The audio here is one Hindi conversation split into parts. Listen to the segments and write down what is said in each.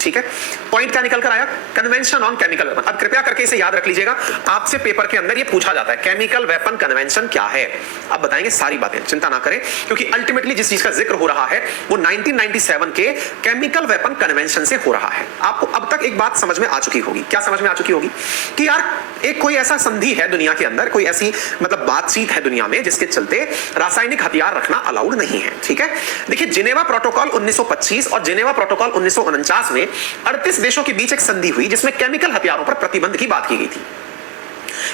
ठीक है, पॉइंट क्या निकल कर आया? Convention on chemical weapon. अब कृपया करके इसे याद रख लीजिएगा, आपसे पेपर के अंदर ये पूछा जाता है, केमिकल वेपन कन्वेंशन क्या है। आप बताएंगे सारी बातें, चिंता ना करें, क्योंकि अल्टीमेटली जिस चीज का जिक्र हो रहा है वो 1997 के केमिकल वेपन कन्वेंशन से हो रहा है। आपको अब तक एक बात समझ में आ चुकी होगी। क्या समझ में आ चुकी होगी? कि यार एक कोई ऐसा संधि है दुनिया के अंदर, कोई ऐसी मतलब बातचीत है दुनिया में जिसके चलते रासायनिक हथियार रखना अलाउड नहीं है। ठीक है, देखिए जिनेवा प्रोटोकॉल 1925 और जिनेवा प्रोटोकॉल 1949 में 38 देशों के बीच एक संधि हुई जिसमें केमिकल हथियारों पर प्रतिबंध की बात की गई थी।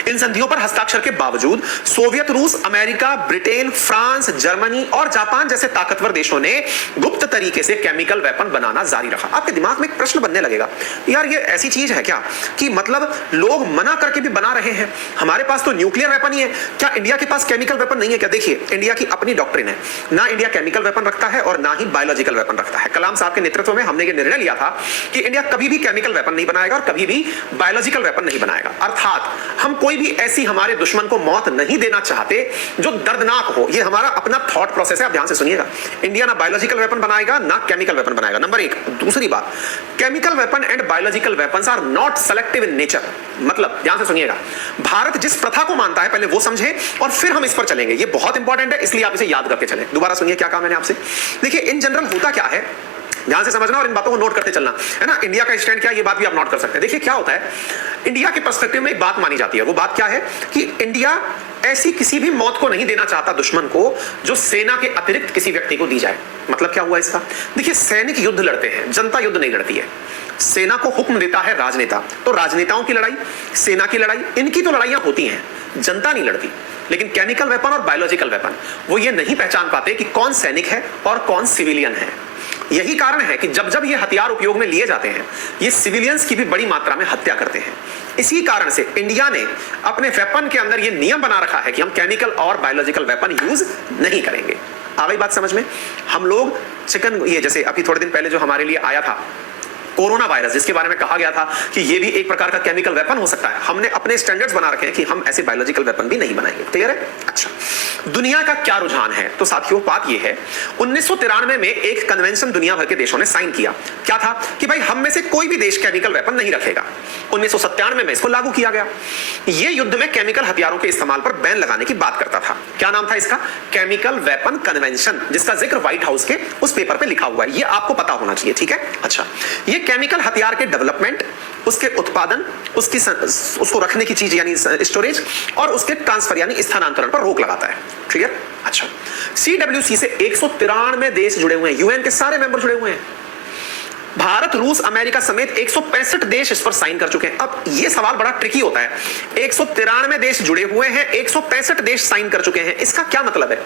इन संधियों पर हस्ताक्षर के बावजूद सोवियत रूस, अमेरिका, ब्रिटेन, फ्रांस, जर्मनी और जापान जैसे ताकतवर देशों ने गुप्त तरीके से केमिकल वेपन बनाना जारी रखा। आपके दिमाग में एक प्रश्न बनने लगेगा, यार ये ऐसी चीज है क्या कि मतलब लोग मना करके भी बना रहे हैं? हमारे पास तो न्यूक्लियर वेपन ही है, क्या इंडिया के पास केमिकल वेपन नहीं है क्या? देखिए इंडिया की अपनी डॉक्ट्रिन है, ना इंडिया केमिकल वेपन रखता है और ना ही बायोलॉजिकल वेपन रखता है। कलाम साहब के नेतृत्व में हमने ये निर्णय लिया था कि इंडिया कभी भी केमिकल वेपन नहीं बनाएगा और कभी भी बायोलॉजिकल वेपन नहीं बनाएगा। अर्थात हम कोई भी ऐसी हमारे दुश्मन को मौत नहीं देना चाहते जो दर्दनाक हो। ये हमारा अपना थॉट प्रोसेस है, आप ध्यान से सुनिएगा। इंडिया ना बायोलॉजिकल वेपन बनाएगा ना केमिकल वेपन बनाएगा, नंबर एक। दूसरी बात, chemical weapon and biological weapons are not selective in nature. मतलब ध्यान से सुनिएगा, भारत जिस प्रथा को मानता है पहले वो समझे और फिर हम इस पर चलेंगे। ये बहुत इंपॉर्टेंट है, इसलिए आप इसे याद करके चलें। दोबारा सुनिए क्या कहा मैंने आपसे। देखिए इन जनरल होता क्या है, ध्यान से समझना और इन बातों को नोट करते चलना है ना। इंडिया का स्टैंड क्या है ये बात भी आप नोट कर सकते हैं। देखिए क्या होता है, इंडिया के पर्सपेक्टिव में एक बात मानी जाती है। वो बात क्या है कि इंडिया ऐसी किसी भी मौत को नहीं देना चाहता दुश्मन को जो सेना के अतिरिक्त किसी व्यक्ति को दी जाए। मतलब क्या हुआ इसका? देखिए सैनिक युद्ध लड़ते हैं, जनता युद्ध नहीं लड़ती है। सेना को हुक्म देता है राजनेता, तो राजनेताओं की लड़ाई, सेना की लड़ाई, इनकी तो लड़ाइयां होती हैं, जनता नहीं लड़ती। लेकिन केमिकल वेपन और बायोलॉजिकल वेपन वो ये नहीं पहचान पाते कि कौन सैनिक है और कौन सिविलियन है। यही कारण है कि जब जब ये हथियार उपयोग में लिए जाते हैं ये सिविलियंस की भी बड़ी मात्रा में हत्या करते हैं। इसी कारण से इंडिया ने अपने वेपन के अंदर ये नियम बना रखा है कि हम केमिकल और बायोलॉजिकल वेपन यूज नहीं करेंगे। आ गई बात समझ में? हम लोग चिकन, ये जैसे अभी थोड़े दिन पहले जो हमारे लिए आया था कोरोना वायरस, जिसके बारे में कहा गया था कि ये भी एक प्रकार का केमिकल वेपन हो सकता है, हमने अपने स्टैंडर्ड्स बना रखे हैं कि हम ऐसे बायोलॉजिकल वेपन भी नहीं बनाएंगे। क्लियर है? अच्छा, दुनिया का क्या रुझान है? तो साथियों बात ये है, 1993 में एक कन्वेंशन दुनिया भर के देशों ने साइन किया। क्या था कि भाई हम में से कोई भी देश केमिकल वेपन नहीं रखेगा। 1997 में इसको लागू किया गया। यह युद्ध में केमिकल हथियारों के इस्तेमाल पर बैन लगाने की बात करता था। क्या नाम था इसका? केमिकल वेपन कन्वेंशन, जिसका जिक्र व्हाइट हाउस के उस पेपर पे लिखा हुआ है। ये आपको पता होना चाहिए, ठीक है? अच्छा, ये केमिकल हथियार के डेवलपमेंट, उसके उत्पादन, उसको रखने की चीज यानी स्टोरेज और उसके ट्रांसफर यानी स्थानांतरण पर रोक लगाता है। क्लियर? अच्छा, CWC से 193 देश जुड़े हुए हैं, यूएन के सारे मेंबर जुड़े हुए हैं। भारत, रूस, अमेरिका समेत 165 देश इस पर साइन कर चुके हैं। अब यह सवाल बड़ा ट्रिकी होता है, 193 देश जुड़े हुए हैं, 165 देश साइन कर चुके हैं, इसका क्या मतलब है?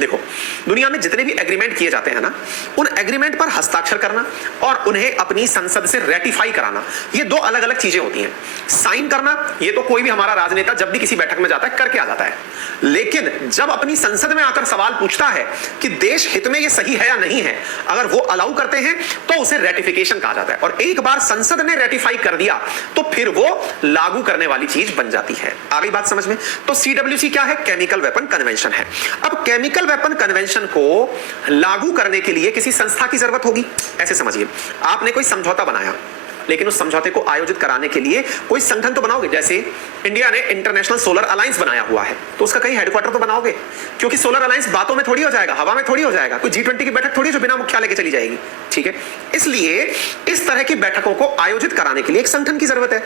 देखो, दुनिया में जितने भी एग्रीमेंट किए जाते हैं ना, उन एग्रीमेंट पर हस्ताक्षर करना और उन्हें अपनी संसद से रेटिफाई कराना, ये दो अलग अलग चीजें होती हैं। साइन करना ये तो कोई भी हमारा राजनेता जब भी किसी बैठक में जाता है करके आ जाता है, लेकिन जब अपनी संसद में आकर सवाल पूछता है कि देश हित में ये सही है या नहीं है, अगर वो अलाउ करते हैं तो उसे रेटिफिकेशन कहा जाता है। और एक बार संसद ने रेटिफाई कर दिया तो फिर वो लागू करने वाली चीज बन जाती है। आ गई बात समझ में? तो CWC क्या है? केमिकल वेपन कन्वेंशन है। अब केमिकल वेपन कन्वेंशन को लागू करने के लिए किसी संस्था की जरूरत होगी। ऐसे समझिए, आपने कोई समझौता बनाया, लेकिन उस समझौते को आयोजित कराने के लिए कोई संगठन तो बनाओगे। जैसे इंडिया ने इंटरनेशनल सोलर अलायंस बनाया हुआ है, तो उसका कहीं हेडक्वार्टर तो बनाओगे, क्योंकि सोलर अलायंस बातों में थोड़ी हो जाएगा, हवा में थोड़ी हो जाएगा। कोई G20 की बैठक थोड़ी जो बिना मुख्यालय के चली जाएगी, ठीक है? इसलिए इस तरह की बैठकों को आयोजित कराने के लिए एक संगठन की जरूरत है,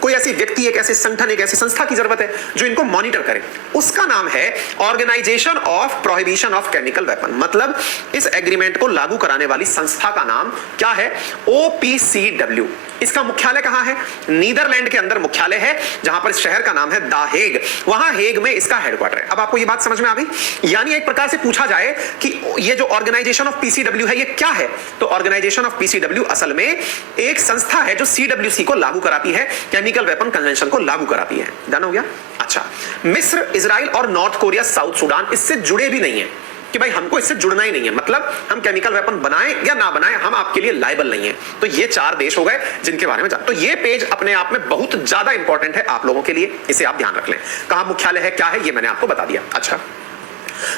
कोई ऐसी व्यक्ति, एक ऐसे संगठन, एक ऐसी संस्था की जरूरत है जो इनको मॉनिटर करे। उसका नाम है organisation of prohibition of chemical weapon. मतलब इस एग्रीमेंट को लागू कराने वाली संस्था का नाम क्या है? OPCW। इसका मुख्यालय कहां है? नीदरलैंड के अंदर मुख्यालय है, जहां पर इस शहर का नाम है द हेग। वहां हेग में इसका हेडक्वार्टर है। अब आपको यह बात समझ में आ गई? यानी एक प्रकार से पूछा जाए कि ये जो ऑर्गेनाइजेशन ऑफ PCW है ये क्या है, तो ऑर्गेनाइजेशन ऑफ PCW असल में एक संस्था है जो CWC को लागू कराती है, केमिकल वेपन कन्वेंशन को लागू कराती है। डन हो गया? अच्छा, मिस्र, इजराइल और नॉर्थ कोरिया, साउथ सूडान इससे जुड़े भी नहीं है कि भाई हमको इससे जुड़ना ही नहीं है, मतलब हम केमिकल वेपन बनाएं या ना बनाएं हम आपके लिए लायबल नहीं है। तो ये 4 देश हो गए जिनके बारे में तो ये पेज अपने आप में बहुत ज्यादा इंपॉर्टेंट है आप लोगों के लिए, इसे आप ध्यान रख लें। कहां मुख्यालय है, क्या है, ये मैंने आपको बता दिया। अच्छा,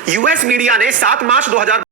यूएस मीडिया ने 7 मार्च 2022